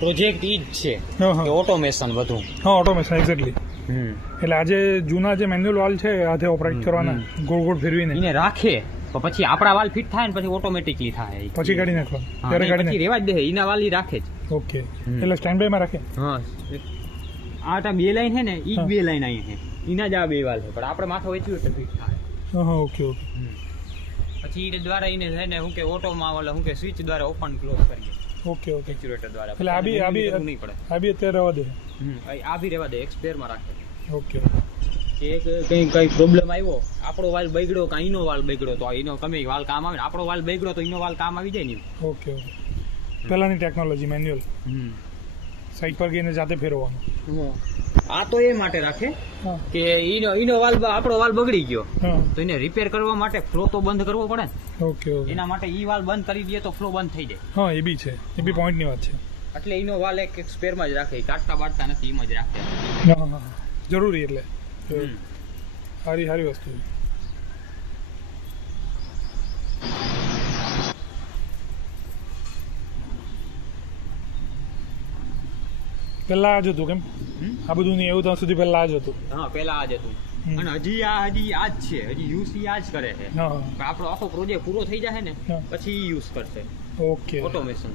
Project ઈ જ છે કે ઓટોમેશન બધું. હા, ઓટોમેશન એક્ઝેક્ટલી. એટલે આજે જૂના જે મેન્યુઅલ વાલ છે હાથે ઓપરેટ કરવાના ગોળ ગોળ ફેરવીને એને રાખે તો પછી આપણા વાલ ફિટ થાય ને પછી ઓટોમેટિકલી થાય. પછી કાઢી નાખવા હા, ત્યારે નહીં, કાઢી પછી રેવા જ દે એના વાલ ઈ રાખે જ. ઓકે, એટલે સ્ટેન્ડ બાય માં રાખે. હા, આ બે લાઈન છે ને ઈ જ બે લાઈન અહીં છે, એના જ આ બે વાલ છે, પણ આપણે માથો વેચ્યું એટલે ફિટ થાય. હા, ઓકે ઓકે. પછી એ દ્વારા એને છે ને શું કે ઓટોમાં ઓલા શું કે સ્વિચ દ્વારા ઓપન ક્લોઝ કરીએ. Okay okay. એક્ચ્યુએટર દ્વારા. એટલે આ બી નહીં પડે. આ બી અત્યારે રહેવા દે. આ બી રહેવા દે, એક્સપેર માં રાખે. ઓકે. કઈ પ્રોબ્લેમ આવ્યો, આપણો વાલ બગડ્યો કે એનો વાલ બગડ્યો તો એનો તમે વાલ કામ આવે ને, આપણો વાલ બગડ્યો તો એનો વાલ કામ આવી જાય ને. Okay okay. પહેલાની ટેકનોલોજી મેન્યુઅલ સાઈડ પર ગઈને જાતે ફેરવવાનું. આ તો એ માટે રાખે કે ઈનો વાલ આપણો વાલ બગડી ગયો તો એને રિપેર કરવા માટે ફ્લો તો બંધ કરવો પડે ને. Okay okay. એના માટે ઈ વાલ બંધ કરી દઈએ તો ફ્લો બંધ થઈ જાય. હા, એ બી છે, એ બી પોઈન્ટની વાત છે. એટલે ઈનો વાલ એક સ્પેરમાં જ રાખે, કાઢતા બાટતા નથી, એમ જ રાખે. હા હા, જરૂરી. એટલે સારી વસ્તુ છે. પેલા આ જ હતું કેમ? આ બધું નહીં એવું ત્યાં સુધી પેલા આ જ હતું. હા, પેલા આ જ હતું અને હજી આ જ છે, હજી યુઝ આ જ કરે છે. હા, આપણો આખો પ્રોજેક્ટ પૂરો થઈ જાય ને હા. પછી યુઝ કરશે ઓકે. ઓટોમેશન.